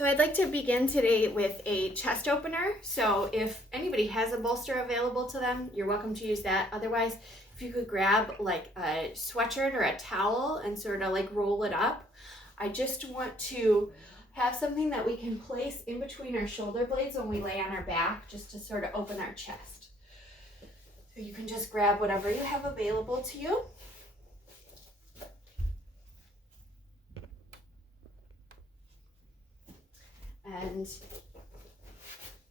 So I'd like to begin today with a chest opener. So if anybody has a bolster available to them, you're welcome to use that. Otherwise, if you could grab like a sweatshirt or a towel and sort of like roll it up. I just want to have something that we can place in between our shoulder blades when we lay on our back, just to sort of open our chest. So you can just grab whatever you have available to you. And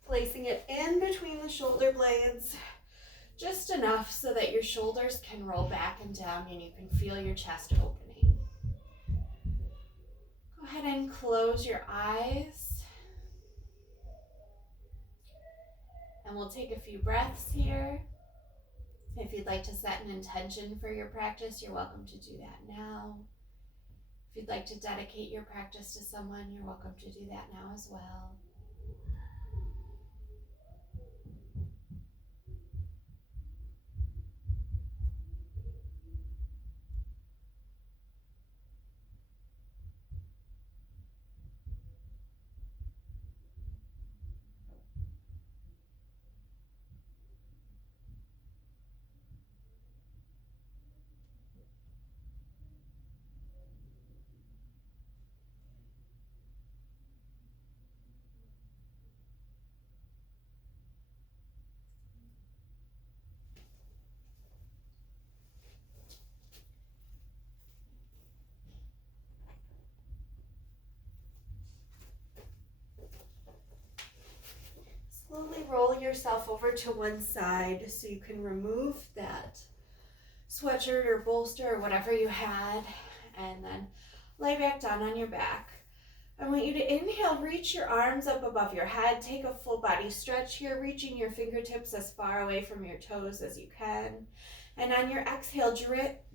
placing it in between the shoulder blades, just enough so that your shoulders can roll back and down and you can feel your chest opening. Go ahead and close your eyes. And we'll take a few breaths here. If you'd like to set an intention for your practice, you're welcome to do that now. If you'd like to dedicate your practice to someone, you're welcome to do that now as well. Slowly roll yourself over to one side so you can remove that sweatshirt or bolster or whatever you had, and then lay back down on your back. I want you to inhale, reach your arms up above your head, take a full body stretch here, reaching your fingertips as far away from your toes as you can. And on your exhale,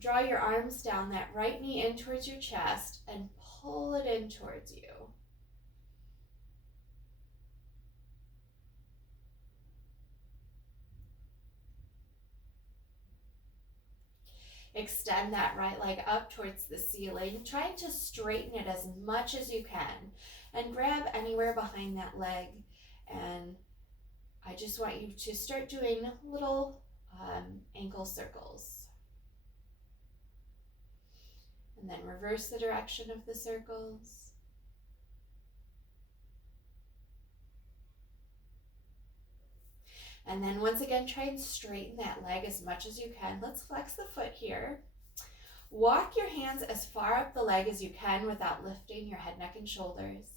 draw your arms down, that right knee in towards your chest, and pull it in towards you. Extend that right leg up towards the ceiling, trying to straighten it as much as you can, and grab anywhere behind that leg. And I just want you to start doing little ankle circles. And then reverse the direction of the circles. And then once again, try and straighten that leg as much as you can. Let's flex the foot here. Walk your hands as far up the leg as you can without lifting your head, neck, and shoulders.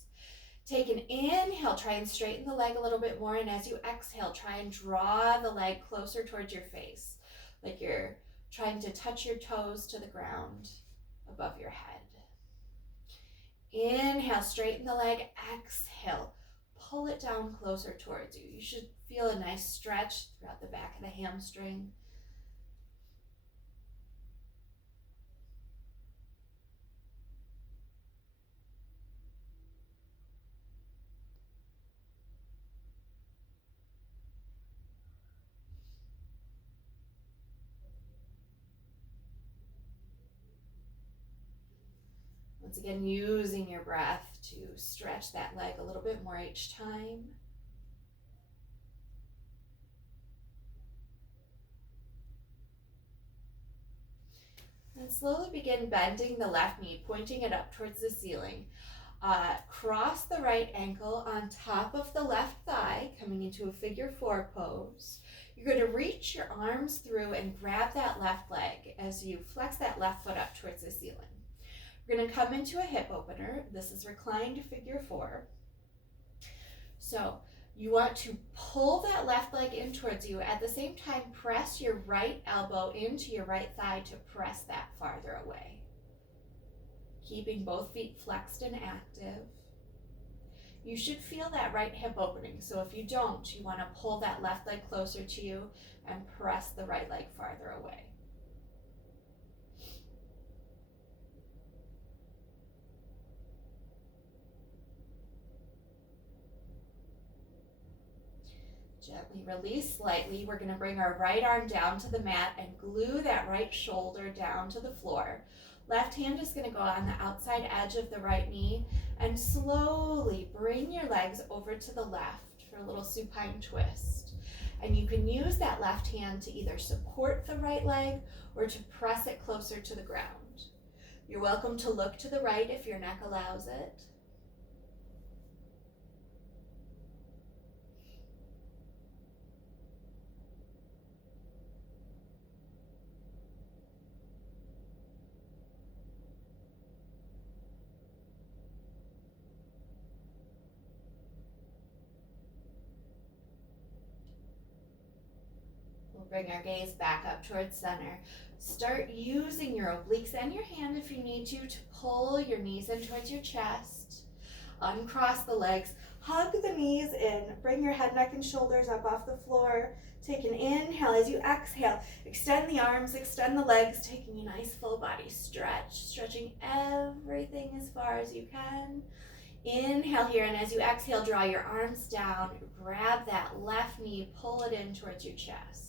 Take an inhale, try and straighten the leg a little bit more. And as you exhale, try and draw the leg closer towards your face, like you're trying to touch your toes to the ground above your head. Inhale, straighten the leg. Exhale, pull it down closer towards you. You should feel a nice stretch throughout the back of the hamstring. Once again, using your breath to stretch that leg a little bit more each time. And slowly begin bending the left knee, pointing it up towards the ceiling. Cross the right ankle on top of the left thigh, coming into a figure four pose. You're going to reach your arms through and grab that left leg as you flex that left foot up towards the ceiling. We're going to come into a hip opener. This is reclined figure four. So you want to pull that left leg in towards you. At the same time, press your right elbow into your right thigh to press that farther away. Keeping both feet flexed and active. You should feel that right hip opening. So if you don't, you want to pull that left leg closer to you and press the right leg farther away. Gently release slightly. We're going to bring our right arm down to the mat and glue that right shoulder down to the floor. Left hand is going to go on the outside edge of the right knee And slowly bring your legs over to the left for a little supine twist. And you can use that left hand to either support the right leg or to press it closer to the ground. You're welcome to look to the right if your neck allows it. Bring our gaze back up towards center. Start using your obliques and your hand if you need to pull your knees in towards your chest. Uncross the legs. Hug the knees in. Bring your head, neck, and shoulders up off the floor. Take an inhale. As you exhale, extend the arms, extend the legs, taking a nice full body stretch. Stretching everything as far as you can. Inhale here, and as you exhale, draw your arms down. Grab that left knee, pull it in towards your chest.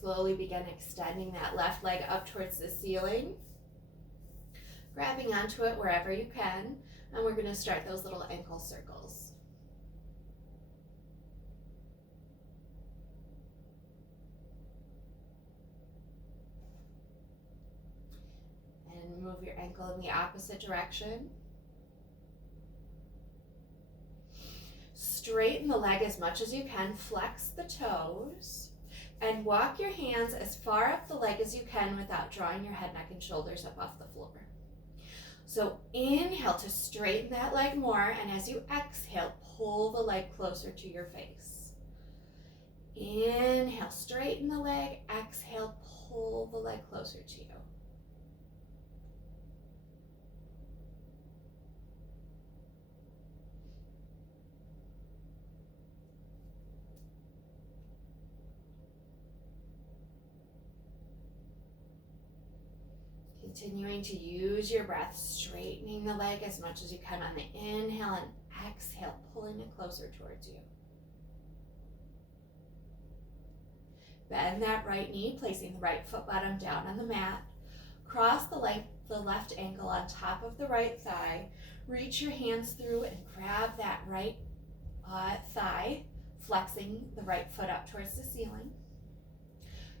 Slowly begin extending that left leg up towards the ceiling, grabbing onto it wherever you can, and we're going to start those little ankle circles. And move your ankle in the opposite direction. Straighten the leg as much as you can, flex the toes. And walk your hands as far up the leg as you can without drawing your head, neck, and shoulders up off the floor. So inhale to straighten that leg more, and as you exhale, pull the leg closer to your face. Inhale, straighten the leg. Exhale, pull the leg closer to you. Continuing to use your breath, straightening the leg as much as you can on the inhale, and exhale, pulling it closer towards you. Bend that right knee, placing the right foot bottom down on the mat. Cross the left ankle on top of the right thigh. Reach your hands through and grab that right thigh, flexing the right foot up towards the ceiling.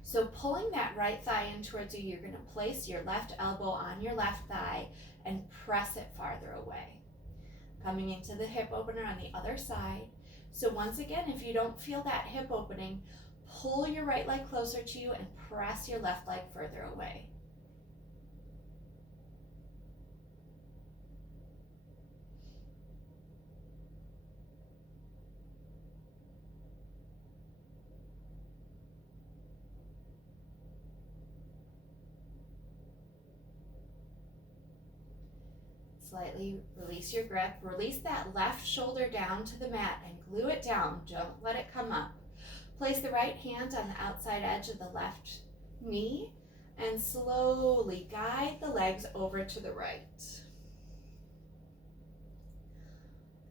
So pulling that right thigh in towards you, you're going to place your left elbow on your left thigh and press it farther away. Coming into the hip opener on the other side. So once again, if you don't feel that hip opening, pull your right leg closer to you and press your left leg further away. Slightly release your grip. Release that left shoulder down to the mat and glue it down. Don't let it come up. Place the right hand on the outside edge of the left knee and slowly guide the legs over to the right.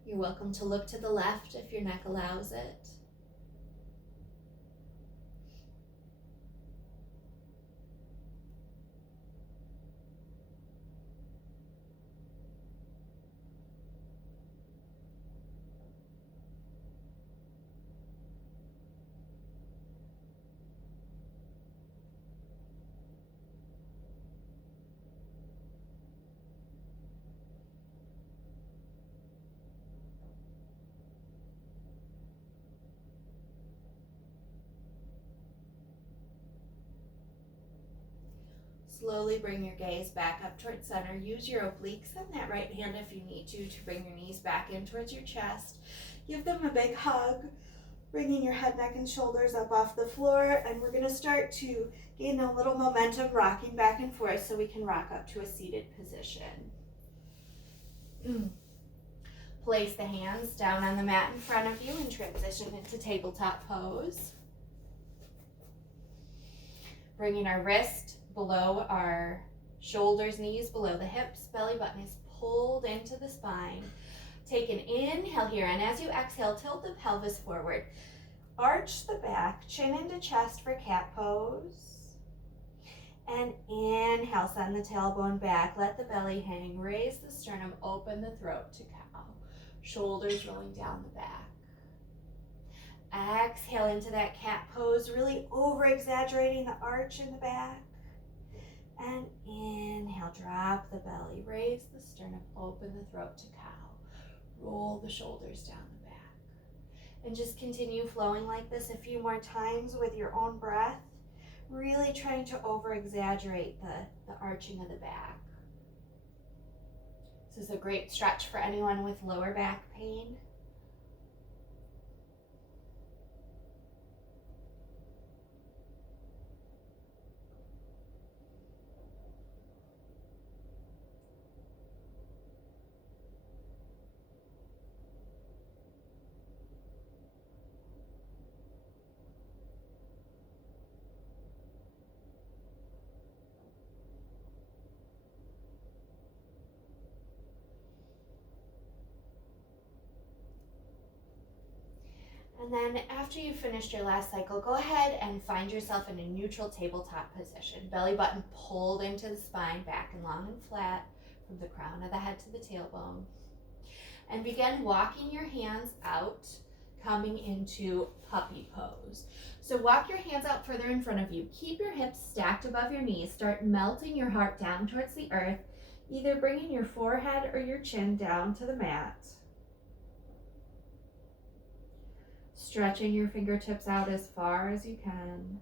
You're welcome to look to the left if your neck allows it. Slowly bring your gaze back up towards center. Use your obliques on that right hand if you need to bring your knees back in towards your chest. Give them a big hug, bringing your head, neck, and shoulders up off the floor. And we're going to start to gain a little momentum, rocking back and forth so we can rock up to a seated position. Place the hands down on the mat in front of you and transition into tabletop pose. Bringing our wrist below our Shoulders, knees below the hips, belly button is pulled into the spine. Take an inhale here, and as you exhale, tilt the pelvis forward. Arch the back, chin into chest for cat pose. And inhale, send the tailbone back, let the belly hang, raise the sternum, open the throat to cow. Shoulders rolling down the back. Exhale into that cat pose, really over-exaggerating the arch in the back. And inhale, drop the belly, raise the sternum, open the throat to cow. Roll the shoulders down the back. And just continue flowing like this a few more times with your own breath, really trying to over-exaggerate the arching of the back. This is a great stretch for anyone with lower back pain. And then after you've finished your last cycle, go ahead and find yourself in a neutral tabletop position. Belly button pulled into the spine, back and long and flat from the crown of the head to the tailbone. And begin walking your hands out, coming into puppy pose. So walk your hands out further in front of you. Keep your hips stacked above your knees. Start melting your heart down towards the earth, either bringing your forehead or your chin down to the mat. Stretching your fingertips out as far as you can.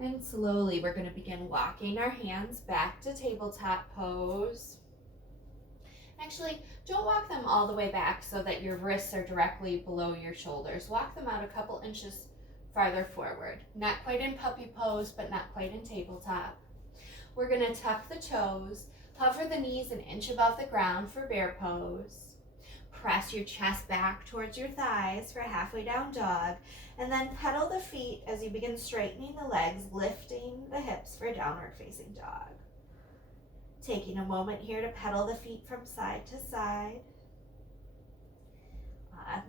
And slowly we're going to begin walking our hands back to tabletop pose. Actually, don't walk them all the way back so that your wrists are directly below your shoulders. Walk them out a couple inches farther forward. Not quite in puppy pose, but not quite in tabletop. We're going to tuck the toes, hover the knees an inch above the ground for bear pose. Press your chest back towards your thighs for halfway down dog, and then pedal the feet as you begin straightening the legs, lifting the hips for downward facing dog. Taking a moment here to pedal the feet from side to side.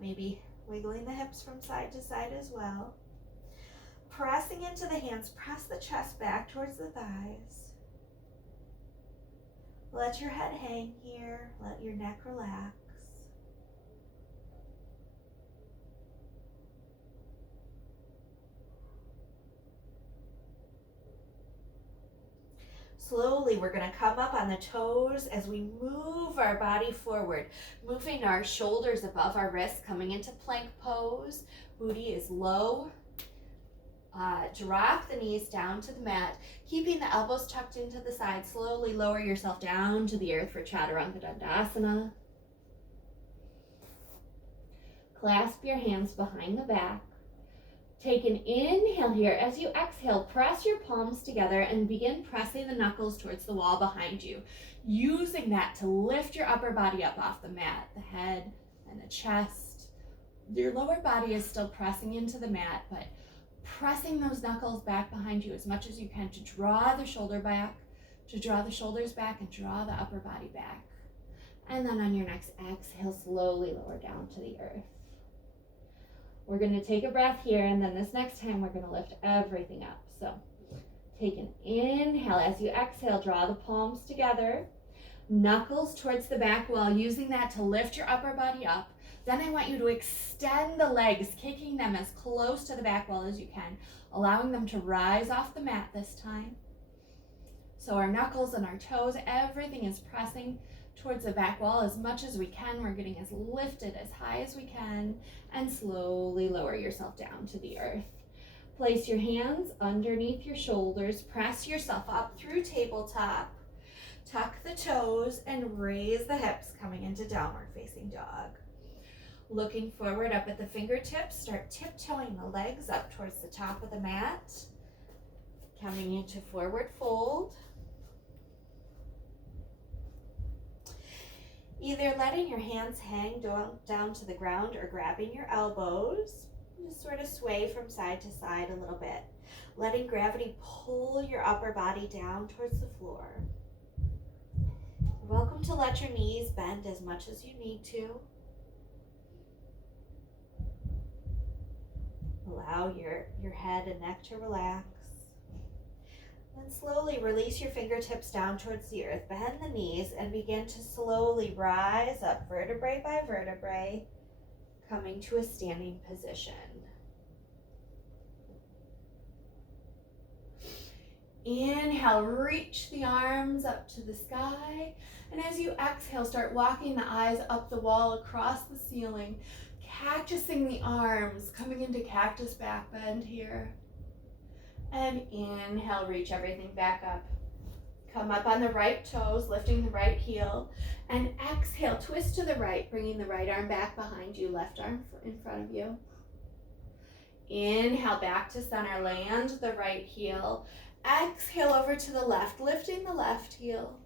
Maybe wiggling the hips from side to side as well. Pressing into the hands, press the chest back towards the thighs. Let your head hang here, let your neck relax. Slowly, we're going to come up on the toes as we move our body forward, moving our shoulders above our wrists, coming into plank pose. Booty is low. Drop the knees down to the mat, keeping the elbows tucked into the side. Slowly lower yourself down to the earth for Chaturanga Dandasana. Clasp your hands behind the back. Take an inhale here. As you exhale, press your palms together and begin pressing the knuckles towards the wall behind you. Using that to lift your upper body up off the mat, the head and the chest. Your lower body is still pressing into the mat, but pressing those knuckles back behind you as much as you can to draw the shoulder back, to draw the shoulders back and draw the upper body back. And then on your next exhale, slowly lower down to the earth. We're going to take a breath here, and then this next time we're going to lift everything up. So take an inhale. As you exhale, draw the palms together, knuckles towards the back wall, using that to lift your upper body up. Then I want you to extend the legs, kicking them as close to the back wall as you can, allowing them to rise off the mat this time. So our knuckles and our toes, everything is pressing towards the back wall as much as we can. We're getting as lifted as high as we can, and slowly lower yourself down to the earth. Place your hands underneath your shoulders, press yourself up through tabletop, tuck the toes, and raise the hips, coming into downward facing dog. Looking forward up at the fingertips, start tiptoeing the legs up towards the top of the mat, coming into forward fold. Either letting your hands hang down to the ground or grabbing your elbows. Just sort of sway from side to side a little bit, letting gravity pull your upper body down towards the floor. You're welcome to let your knees bend as much as you need to. Allow your head and neck to relax. Then slowly release your fingertips down towards the earth. Bend the knees and begin to slowly rise up vertebrae by vertebrae, coming to a standing position. Inhale, reach the arms up to the sky. And as you exhale, start walking the eyes up the wall across the ceiling, cactusing the arms, coming into cactus back bend here. And inhale, reach everything back up. Come up on the right toes, lifting the right heel. And exhale, twist to the right, bringing the right arm back behind you, left arm in front of you. Inhale, back to center, land the right heel. Exhale over to the left, lifting the left heel.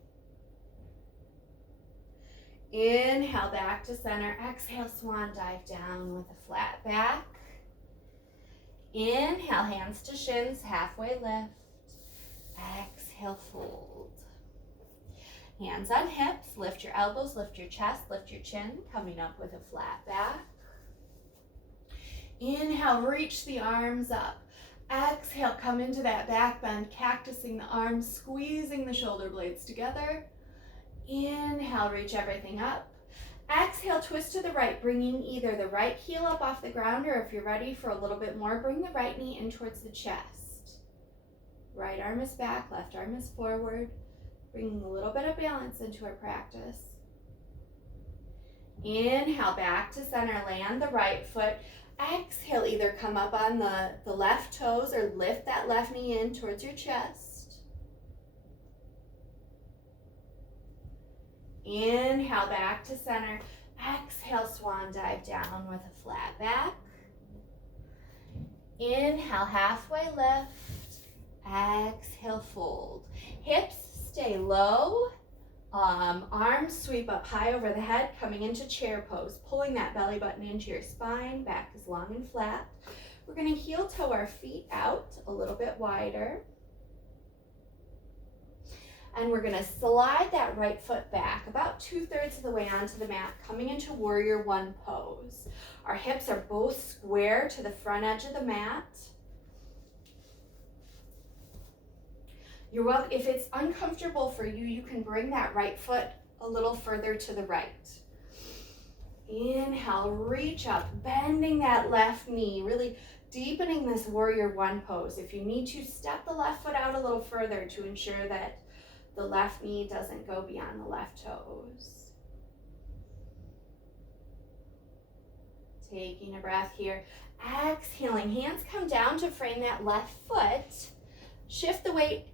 Inhale, back to center. Exhale, swan dive down with a flat back. Inhale, hands to shins, halfway lift. Exhale, fold. Hands on hips, lift your elbows, lift your chest, lift your chin, coming up with a flat back. Inhale, reach the arms up. Exhale, come into that back bend, cactusing the arms, squeezing the shoulder blades together. Inhale, reach everything up. Exhale, twist to the right, bringing either the right heel up off the ground, or if you're ready for a little bit more, bring the right knee in towards the chest. Right arm is back, left arm is forward, bringing a little bit of balance into our practice. Inhale, back to center, land the right foot. Exhale, either come up on the left toes or lift that left knee in towards your chest. Inhale, back to center. Exhale, swan dive down with a flat back. Inhale, halfway lift. Exhale, fold. Hips stay low. Arms sweep up high over the head, coming into chair pose, pulling that belly button into your spine, back is long and flat. We're going to heel toe our feet out a little bit wider. And we're going to slide that right foot back about 2/3 of the way onto the mat, coming into warrior one pose. Our hips are both square to the front edge of the mat. You're welcome. If it's uncomfortable for you, you can bring that right foot a little further to the right. Inhale, reach up, bending that left knee, really deepening this warrior one pose. If you need to, step the left foot out a little further to ensure that the left knee doesn't go beyond the left toes. Taking a breath here. Exhaling, hands come down to frame that left foot. Shift the weight,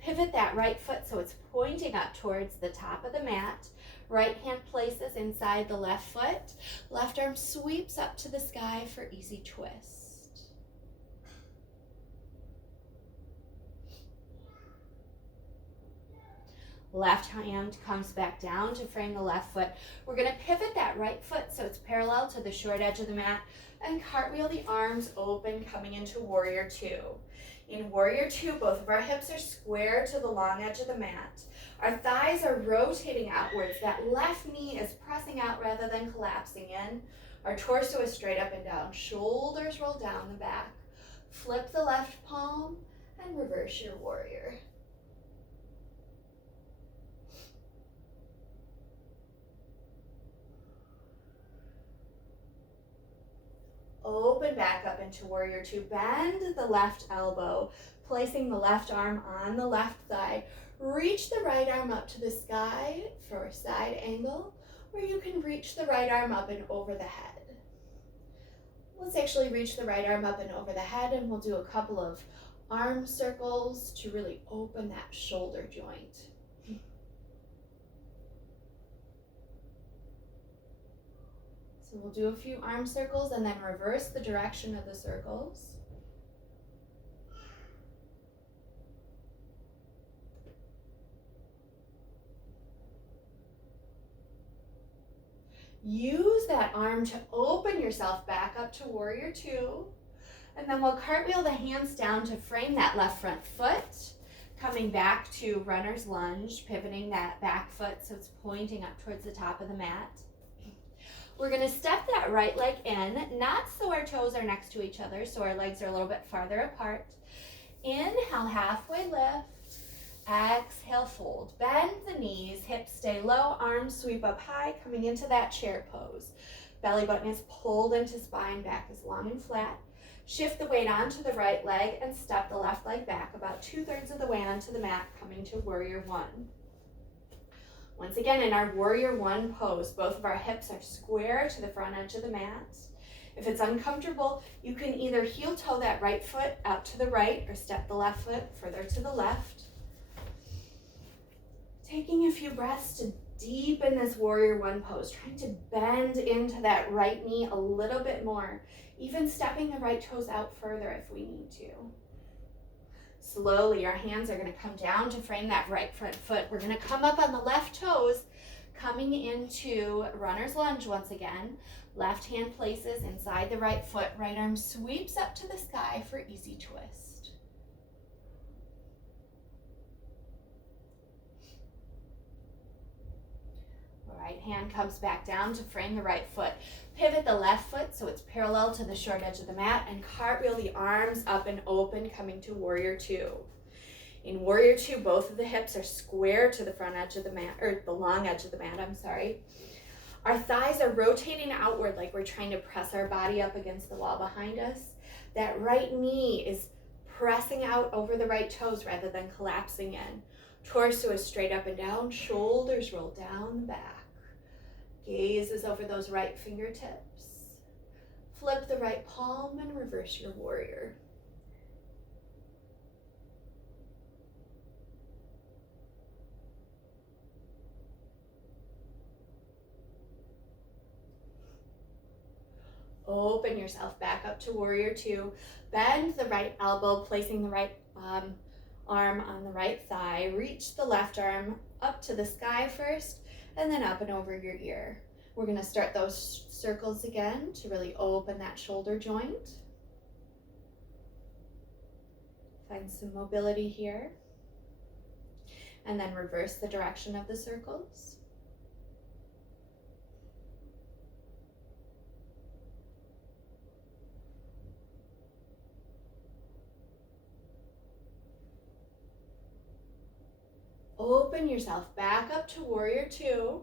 pivot that right foot so it's pointing up towards the top of the mat. Right hand places inside the left foot. Left arm sweeps up to the sky for easy twist. Left hand comes back down to frame the left foot. We're going to pivot that right foot so it's parallel to the short edge of the mat and cartwheel the arms open, coming into warrior two. In warrior two, both of our hips are square to the long edge of the mat. Our thighs are rotating outwards. That left knee is pressing out rather than collapsing in. Our torso is straight up and down. Shoulders roll down the back. Flip the left palm and reverse your warrior. Open back up into warrior two. Bend the left elbow, placing the left arm on the left thigh. Reach the right arm up to the sky for a side angle, or you can reach the right arm up and over the head. Let's actually reach the right arm up and over the head, and we'll do a couple of arm circles to really open that shoulder joint. So we'll do a few arm circles and then reverse the direction of the circles. Use that arm to open yourself back up to warrior two. And then we'll cartwheel the hands down to frame that left front foot. Coming back to runner's lunge, pivoting that back foot so it's pointing up towards the top of the mat. We're going to step that right leg in, not so our toes are next to each other, so our legs are a little bit farther apart. Inhale, halfway lift. Exhale, fold. Bend the knees, hips stay low, arms sweep up high, coming into that chair pose. Belly button is pulled into spine, back is long and flat. Shift the weight onto the right leg and step the left leg back about 2/3 of the way onto the mat, coming to warrior one. Once again, in our warrior one pose, both of our hips are square to the front edge of the mat. If it's uncomfortable, you can either heel toe that right foot out to the right or step the left foot further to the left. Taking a few breaths to deepen this warrior one pose, trying to bend into that right knee a little bit more, even stepping the right toes out further if we need to. Slowly, our hands are going to come down to frame that right front foot. We're going to come up on the left toes, coming into runner's lunge once again. Left hand places inside the right foot, right arm sweeps up to the sky for easy twist. Right hand comes back down to frame the right foot. Pivot the left foot so it's parallel to the short edge of the mat and cartwheel the arms up and open, coming to warrior two. In warrior two, both of the hips are square to the front edge of the mat, or the long edge of the mat, I'm sorry. Our thighs are rotating outward like we're trying to press our body up against the wall behind us. That right knee is pressing out over the right toes rather than collapsing in. Torso is straight up and down, shoulders roll down the back. Gaze is over those right fingertips. Flip the right palm and reverse your warrior. Open yourself back up to warrior two. Bend the right elbow, placing the right arm on the right thigh. Reach the left arm up to the sky first, and then up and over your ear. We're going to start those circles again to really open that shoulder joint. Find some mobility here. And then reverse the direction of the circles. Open yourself back up to warrior two.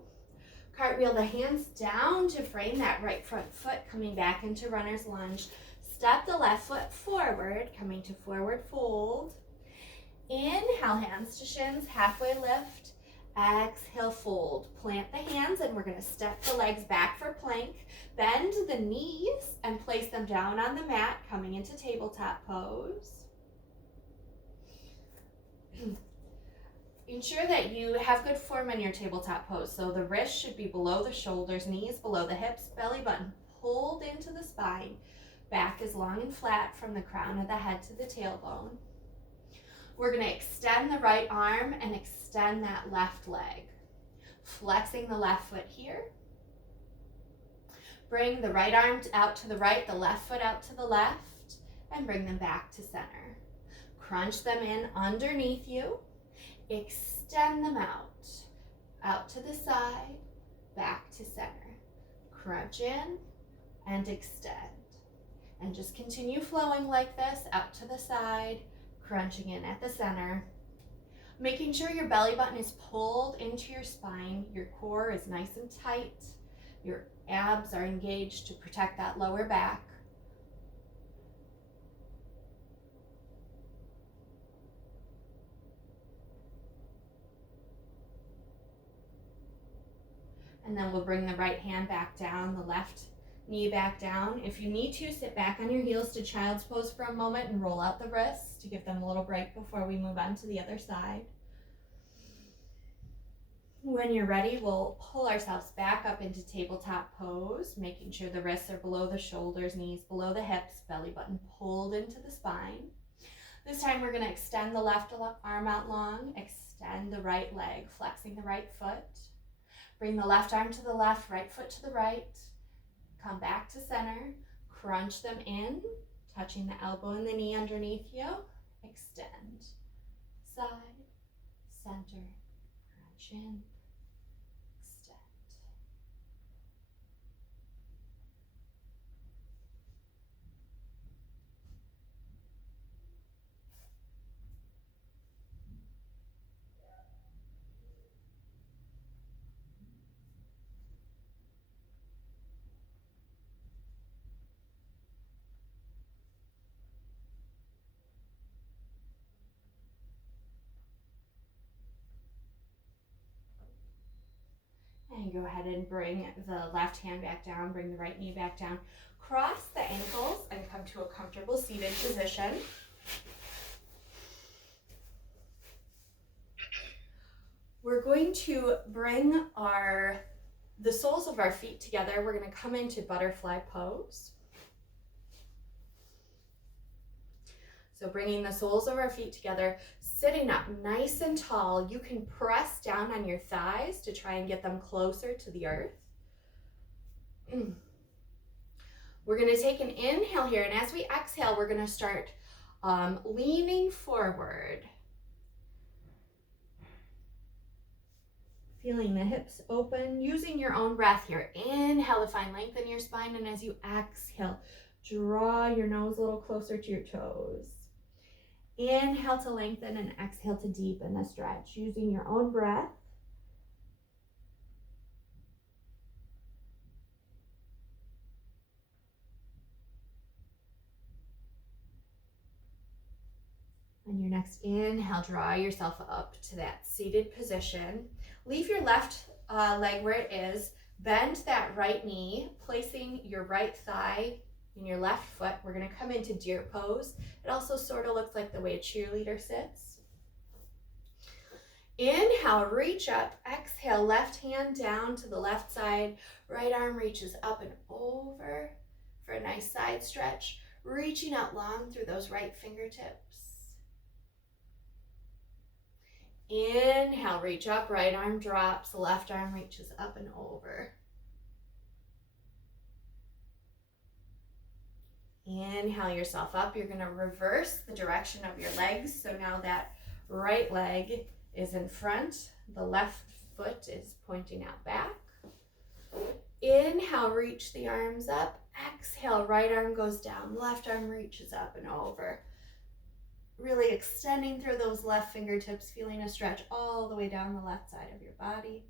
Cartwheel the hands down to frame that right front foot, coming back into runner's lunge. Step the left foot forward, coming to forward fold. Inhale, hands to shins, halfway lift. Exhale, fold. Plant the hands and we're going to step the legs back for plank. Bend the knees and place them down on the mat, coming into tabletop pose. Ensure that you have good form in your tabletop pose. So the wrists should be below the shoulders, knees below the hips, belly button pulled into the spine. Back is long and flat from the crown of the head to the tailbone. We're going to extend the right arm and extend that left leg. Flexing the left foot here. Bring the right arm out to the right, the left foot out to the left, and bring them back to center. Crunch them in underneath you. Extend them out to the side, back to center. Crunch in and extend. And just continue flowing like this, out to the side, crunching in at the center. Making sure your belly button is pulled into your spine, your core is nice and tight, your abs are engaged to protect that lower back. And then we'll bring the right hand back down, the left knee back down. If you need to, sit back on your heels to child's pose for a moment and roll out the wrists to give them a little break before we move on to the other side. When you're ready, we'll pull ourselves back up into tabletop pose, making sure the wrists are below the shoulders, knees below the hips, belly button pulled into the spine. This time we're going to extend the left arm out long, extend the right leg, flexing the right foot. Bring the left arm to the left, right foot to the right. Come back to center. Crunch them in, touching the elbow and the knee underneath you. Extend. Side, center, crunch in, extend. And go ahead and bring the left hand back down, bring the right knee back down. Cross the ankles and come to a comfortable seated position. We're going to bring the soles of our feet together. We're going to come into butterfly pose. So bringing the soles of our feet together, sitting up nice and tall. You can press down on your thighs to try and get them closer to the earth. We're going to take an inhale here, and as we exhale, we're going to start leaning forward. Feeling the hips open, using your own breath here. Inhale to find length in your spine, and as you exhale, draw your nose a little closer to your toes. Inhale to lengthen and exhale to deepen the stretch, using your own breath. On your next inhale, draw yourself up to that seated position. Leave your left leg where it is. Bend that right knee, placing your right thigh in your left foot. We're going to come into deer pose. It also sort of looks like the way a cheerleader sits. Inhale, reach up. Exhale, left hand down to the left side. Right arm reaches up and over for a nice side stretch. Reaching out long through those right fingertips. Inhale, reach up, right arm drops, left arm reaches up and over. Inhale yourself up. You're going to reverse the direction of your legs. So now that right leg is in front, the left foot is pointing out back. Inhale, reach the arms up. Exhale, right arm goes down, left arm reaches up and over. Really extending through those left fingertips, feeling a stretch all the way down the left side of your body.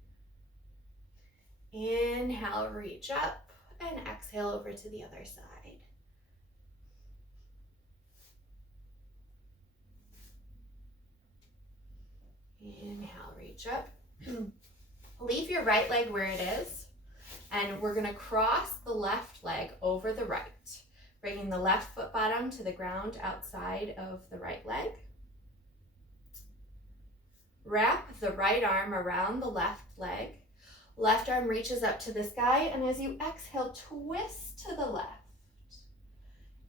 Inhale, reach up, and exhale over to the other side. Inhale, reach up. Leave your right leg where it is, and we're going to cross the left leg over the right. Bringing the left foot bottom to the ground outside of the right leg. Wrap the right arm around the left leg. Left arm reaches up to the sky, and as you exhale, twist to the left.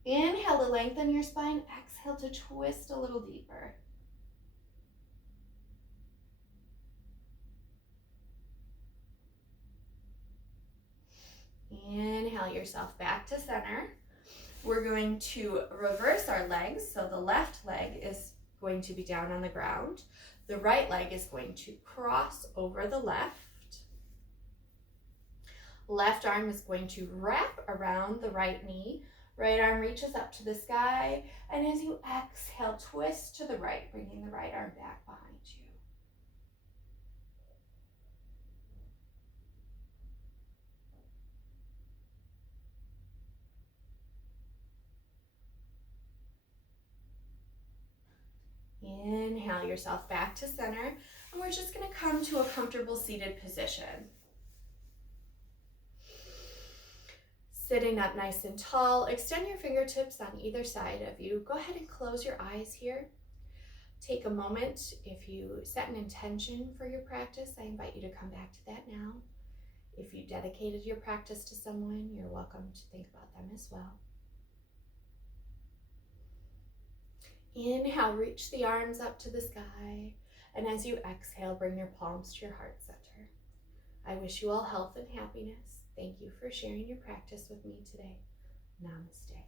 Inhale to lengthen your spine. Exhale to twist a little deeper. Inhale yourself back to center. We're going to reverse our legs. So the left leg is going to be down on the ground. The right leg is going to cross over the left. Left arm is going to wrap around the right knee. Right arm reaches up to the sky. And as you exhale, twist to the right, bringing the right arm back behind you. Inhale yourself back to center, and we're just going to come to a comfortable seated position. Sitting up nice and tall, extend your fingertips on either side of you. Go ahead and close your eyes here. Take a moment. If you set an intention for your practice, I invite you to come back to that now. If you dedicated your practice to someone, you're welcome to think about them as well. Inhale, reach the arms up to the sky. And as you exhale, bring your palms to your heart center. I wish you all health and happiness. Thank you for sharing your practice with me today. Namaste.